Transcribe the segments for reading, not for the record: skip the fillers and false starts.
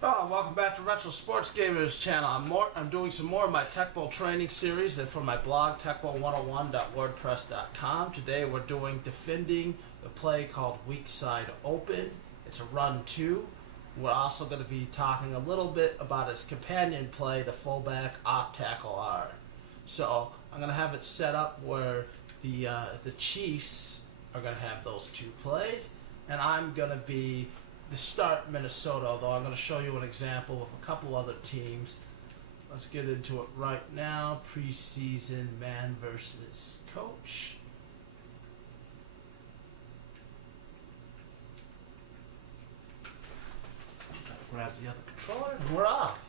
Oh, welcome back to Retro Sports Gamers channel. I'm Mort. I'm doing some more of my Tecmo training series and from my blog, tecmo101.wordpress.com. Today we're doing defending the play called Weakside Open. It's a run 2. We're also going to be talking a little bit about its companion play, the fullback off tackle R. So I'm going to have it set up where the Chiefs are going to have those two plays, and I'm going to be the start Minnesota, although I'm going to show you an example of a couple other teams. Let's get into it right now. Preseason man versus coach. Grab the other controller and we're off.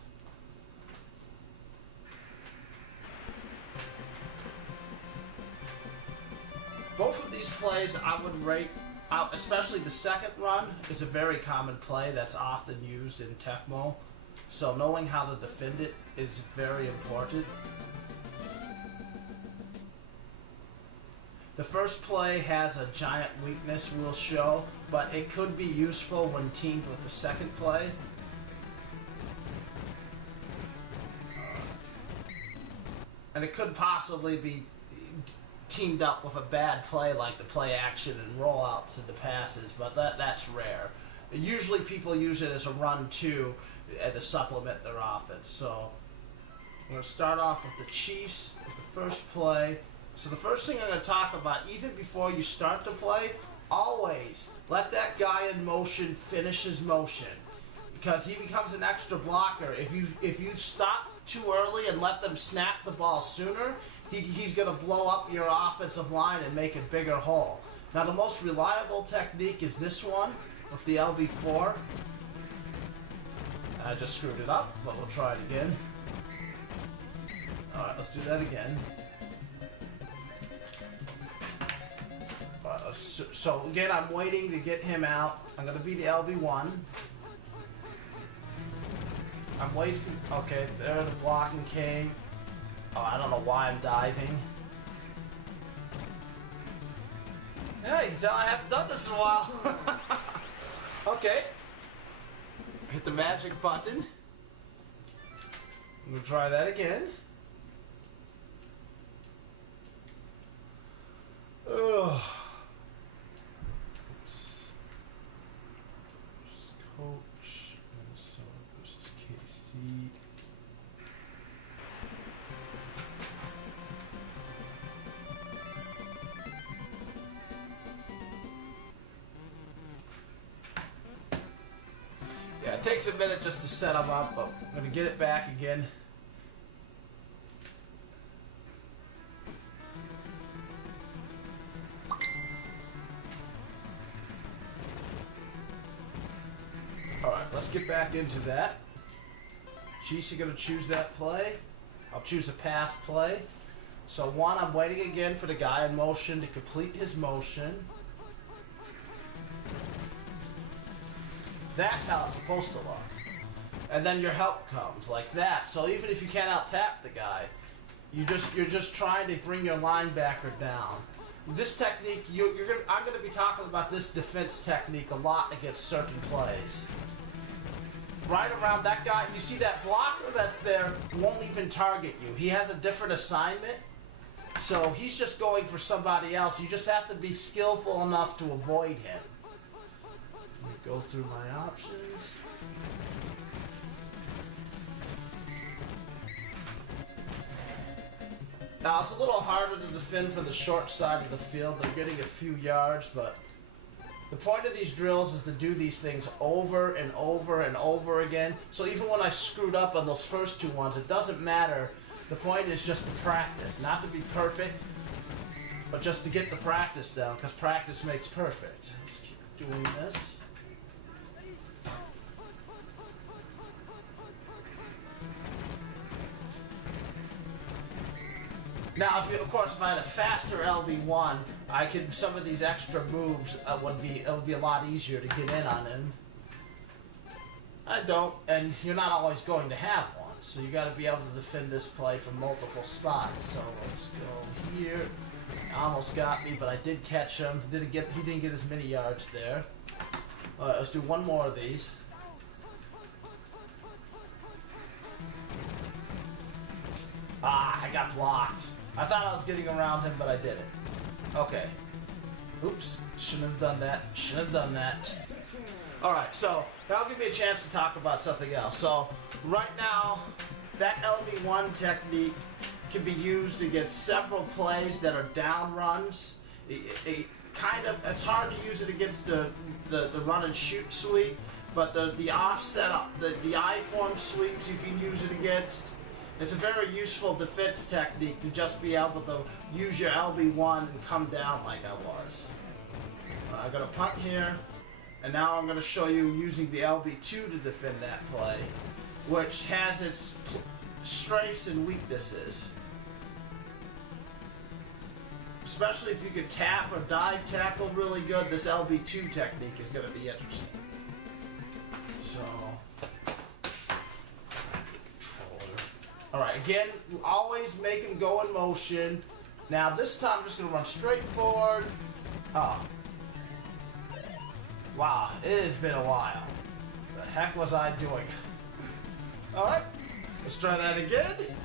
Both of these plays I would rate out, especially the second run is a very common play that's often used in Tecmo. So knowing how to defend it is very important. The first play has a giant weakness we'll show, but it could be useful when teamed with the second play. And it could possibly be teamed up with a bad play like the play action and rollouts and the passes, but that's rare. Usually people use it as a run 2 to supplement their offense. So we're going to start off with the Chiefs with the first play. So the first thing I'm going to talk about, even before you start the play, always let that guy in motion finish his motion, because he becomes an extra blocker. If you stop too early and let them snap the ball sooner, he's going to blow up your offensive line and make a bigger hole. Now the most reliable technique is this one with the LB4. I just screwed it up, but we'll try it again. Alright, let's do that again. So again, I'm waiting to get him out. I'm going to be the LB1. I'm wasting... Okay, there the blocking came. Oh, I don't know why I'm diving. Yeah, you can tell I haven't done this in a while. Okay. Hit the magic button. I'm going to try that again. Ugh. Oops. Versus coach. Minnesota versus KC. Yeah, it takes a minute just to set them up, but I'm going to get it back again. Alright, let's get back into that. Chiefs are going to choose that play. I'll choose a pass play. So one, I'm waiting again for the guy in motion to complete his motion. That's how it's supposed to look. And then your help comes like that. So even if you can't out-tap the guy, you're just trying to bring your linebacker down. This technique, I'm going to be talking about this defense technique a lot against certain plays. Right around that guy, you see that blocker that's there won't even target you. He has a different assignment, so he's just going for somebody else. You just have to be skillful enough to avoid him. Let me go through my options. Now it's a little harder to defend for the short side of the field. They're getting a few yards, but the point of these drills is to do these things over and over and over again. So even when I screwed up on those first two ones, it doesn't matter. The point is just to practice, not to be perfect, but just to get the practice down, because practice makes perfect. Let's keep doing this. Now, of course, if I had a faster LB1, I could some of these extra moves it would be a lot easier to get in on him. I don't, and you're not always going to have one, so you got to be able to defend this play from multiple spots. So let's go here. Almost got me, but I did catch him. He didn't get as many yards there. Alright, let's do one more of these. got blocked. I thought I was getting around him, but I didn't. Okay. Oops. Shouldn't have done that. Shouldn't have done that. Alright, so that'll give me a chance to talk about something else. So, right now, that LB1 technique can be used against several plays that are down runs. It's hard to use it against the run and shoot sweep, but the offset up, the I-form sweeps you can use it against. It's a very useful defense technique to just be able to use your LB1 and come down like I was. I'm going to punt here, and now I'm going to show you using the LB2 to defend that play, which has its strengths and weaknesses. Especially if you can tap or dive tackle really good, this LB2 technique is going to be interesting. So, alright, again, always make him go in motion. Now this time I'm just going to run straight forward. Oh. Wow, it has been a while. The heck was I doing? Alright, let's try that again.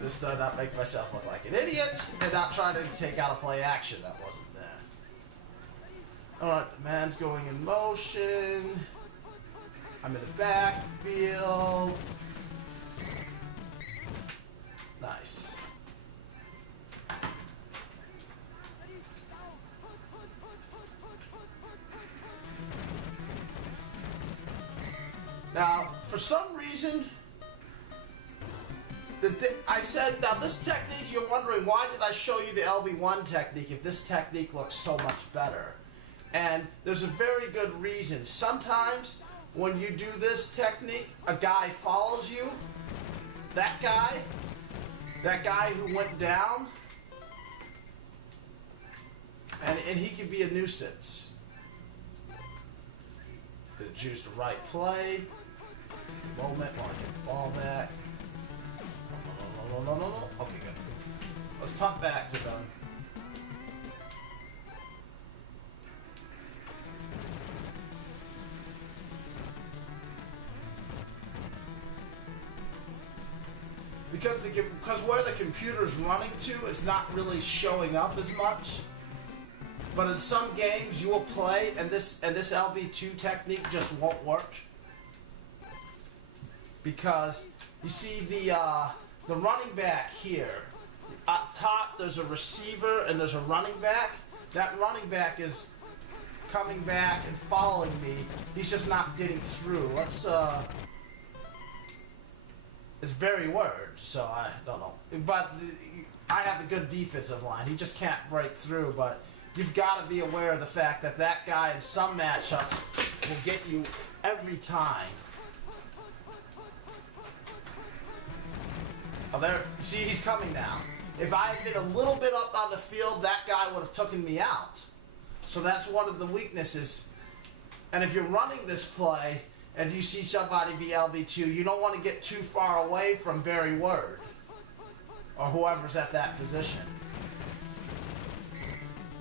This does not make myself look like an idiot and not try to take out a play action that wasn't there. Alright, the man's going in motion. I'm in the backfield. Nice. Now, for some reason, I said, now this technique, you're wondering, why did I show you the LB1 technique if this technique looks so much better? And there's a very good reason. Sometimes, when you do this technique, a guy follows you. That guy who went down, and he can be a nuisance. Didn't choose the right play. Moment, want to get the ball back. No. Okay, good. Let's pump back to them. Because where the computer's running to, it's not really showing up as much. But in some games you will play, and this LB2 technique just won't work. Because you see the running back here. Up top there's a receiver and there's a running back. That running back is coming back and following me. He's just not getting through. It's very word, so I don't know. But I have a good defensive line. He just can't break through, but you've got to be aware of the fact that that guy in some matchups will get you every time. Oh, there. See, he's coming now. If I had been a little bit up on the field, that guy would have taken me out. So that's one of the weaknesses. And if you're running this play and you see somebody be LB2, you don't want to get too far away from Barry Word or whoever's at that position.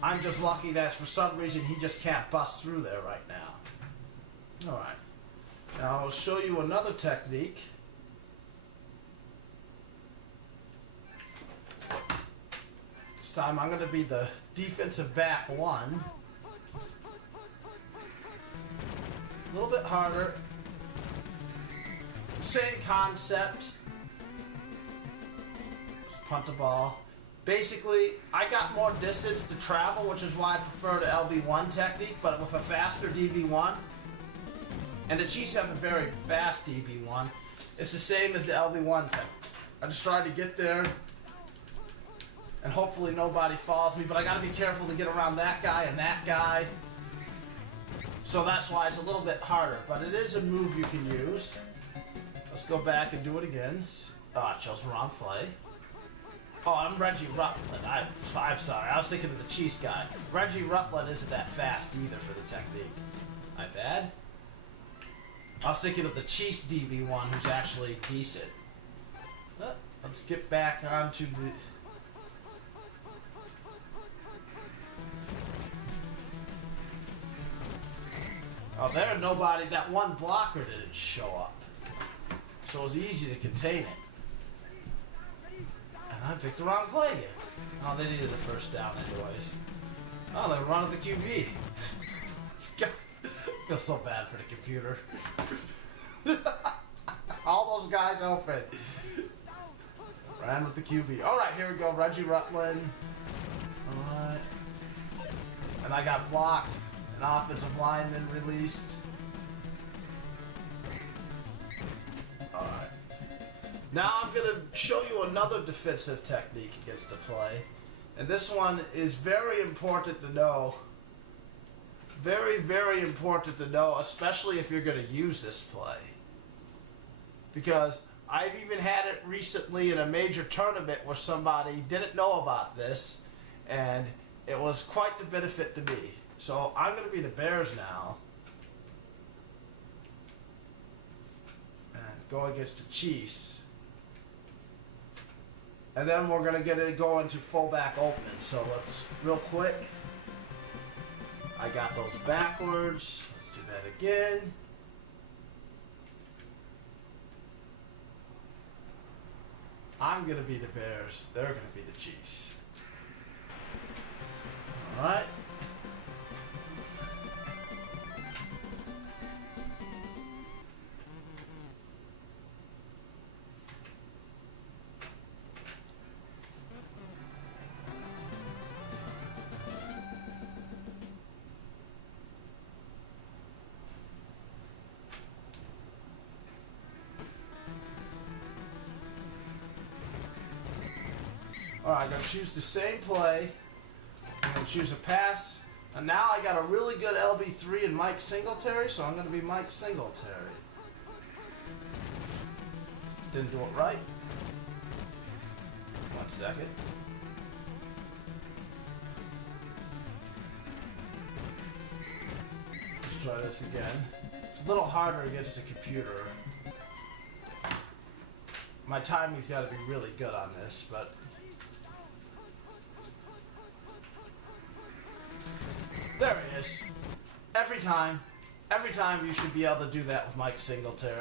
I'm just lucky that for some reason he just can't bust through there right now. Alright. Now I'll show you another technique. This time I'm going to be the defensive back one. A little bit harder. Same concept. Just punt the ball. Basically, I got more distance to travel, which is why I prefer the LB1 technique, but with a faster DB1. And the Chiefs have a very fast DB1. It's the same as the LB1 technique. I just try to get there, and hopefully nobody follows me, but I gotta be careful to get around that guy and that guy. So that's why it's a little bit harder, but it is a move you can use. Let's go back and do it again. Oh, I chose the wrong play. Oh, I'm Reggie Rutland. I'm sorry. I was thinking of the Chiefs guy. Reggie Rutland isn't that fast either for the technique. My bad. I was thinking of the Chiefs DB1 who's actually decent. Let's get back onto the... Oh, there nobody, that one blocker didn't show up. So it was easy to contain it. I picked the wrong play again. Oh, they needed a first down anyways. Oh, they run at the QB. I feel so bad for the computer. All those guys open. Ran with the QB. Alright, here we go. Reggie Rutland. Alright. And I got blocked. An offensive lineman released. Alright. Now I'm going to show you another defensive technique against the play. And this one is very important to know. Very, very important to know, especially if you're going to use this play. Because I've even had it recently in a major tournament where somebody didn't know about this, and it was quite the benefit to me. So I'm going to be the Bears now. And go against the Chiefs. And then we're going to get it going to fullback open. So let's, real quick. I got those backwards. Let's do that again. I'm going to be the Bears. They're going to be the Chiefs. Alright. Alright, I'm going to choose the same play. I'm going to choose a pass. And now I got a really good LB3 in Mike Singletary, so I'm going to be Mike Singletary. Didn't do it right. 1 second. Let's try this again. It's a little harder against the computer. My timing's got to be really good on this, but... There he is. Every time you should be able to do that with Mike Singletary.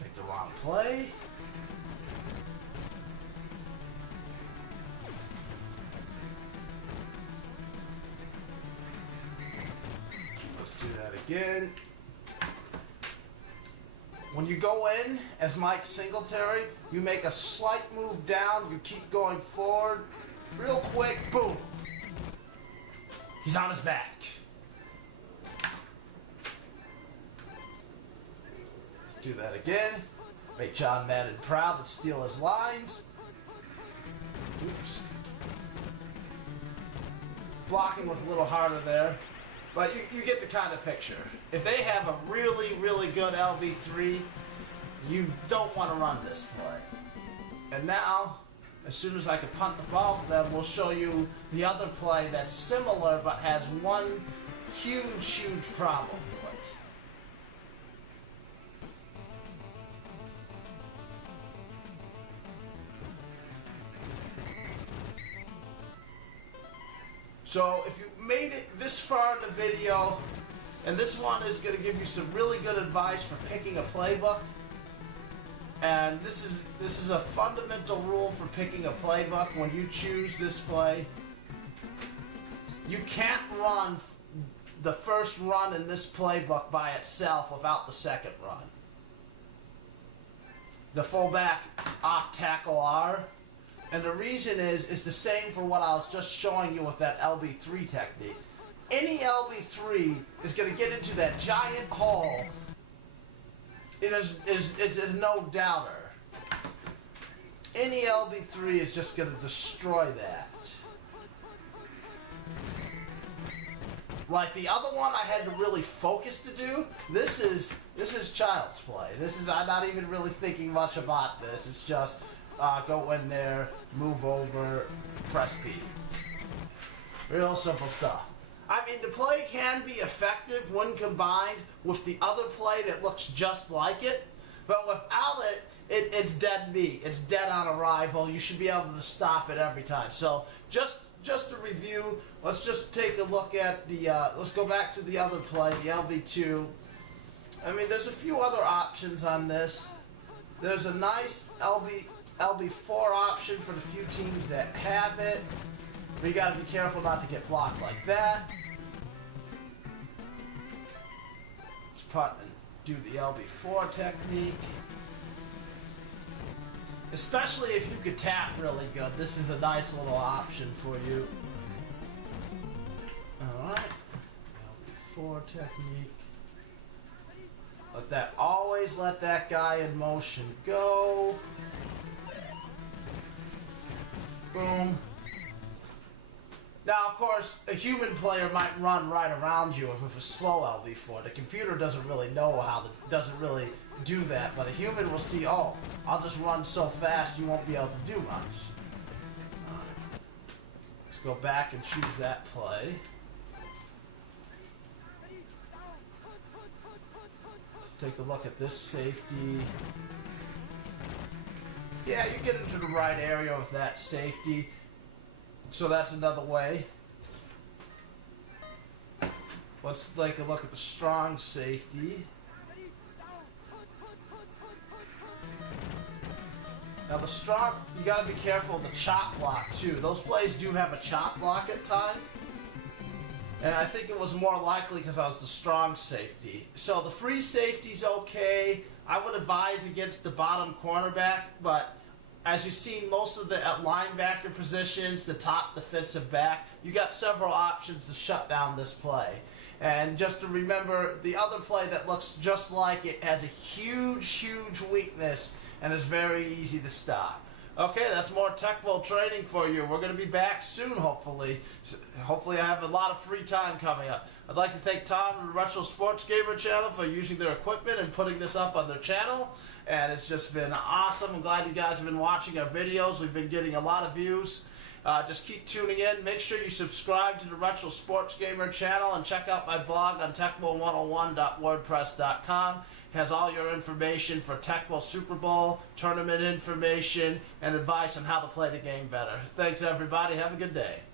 Pick the wrong play. Let's do that again. When you go in as Mike Singletary, you make a slight move down, you keep going forward, real quick, boom. He's on his back. Let's do that again. Make John Madden proud and steal his lines. Oops. Blocking was a little harder there, but you get the kind of picture. If they have a really, really good LB3, you don't want to run this play. And now, as soon as I can punt the ball to them, we'll show you the other play that's similar but has one huge, huge problem to it. So if you made it this far in the video, and this one is going to give you some really good advice for picking a playbook. And this is a fundamental rule for picking a playbook. When you choose this play, you can't run the first run in this playbook by itself without the second run. The fullback off tackle R. And the reason is the same for what I was just showing you with that LB3 technique. Any LB3 is going to get into that giant hole. It's no doubter. Any LB3 is just going to destroy that. Like the other one I had to really focus to do, this is child's play. I'm not even really thinking much about this. It's just go in there, move over, press P. Real simple stuff. I mean, the play can be effective when combined with the other play that looks just like it, but without it, it's dead meat. It's dead on arrival. You should be able to stop it every time. So just to review, let's just take a look at the, let's go back to the other play, the LV2. I mean, there's a few other options on this. There's a nice LB4 option for the few teams that have it. But you gotta be careful not to get blocked like that. Let's putt and do the LB4 technique. Especially if you could tap really good. This is a nice little option for you. Alright. LB4 technique. Always let that guy in motion go. Boom. Now, of course, a human player might run right around you if it's a slow LB4. The computer doesn't really know doesn't really do that, but a human will see, oh, I'll just run so fast you won't be able to do much. Alright. Let's go back and choose that play. Take a look at this safety. Yeah, you get into the right area with that safety. So that's another way. Let's take a look at the strong safety. Now the strong, you gotta be careful of the chop block too. Those plays do have a chop block at times. And I think it was more likely because I was the strong safety. So the free safety's okay. I would advise against the bottom cornerback, but as you've seen, most of the linebacker positions, the top defensive back, you got several options to shut down this play. And just to remember, the other play that looks just like it has a huge, huge weakness and is very easy to stop. Okay, that's more Tecmo training for you. We're going to be back soon, hopefully. Hopefully I have a lot of free time coming up. I'd like to thank Tom and the Retro Sports Gamer channel for using their equipment and putting this up on their channel. And it's just been awesome. I'm glad you guys have been watching our videos. We've been getting a lot of views. Just keep tuning in. Make sure you subscribe to the Retro Sports Gamer channel and check out my blog on Tecmo101.wordpress.com. It has all your information for Tecmo Super Bowl, tournament information, and advice on how to play the game better. Thanks, everybody. Have a good day.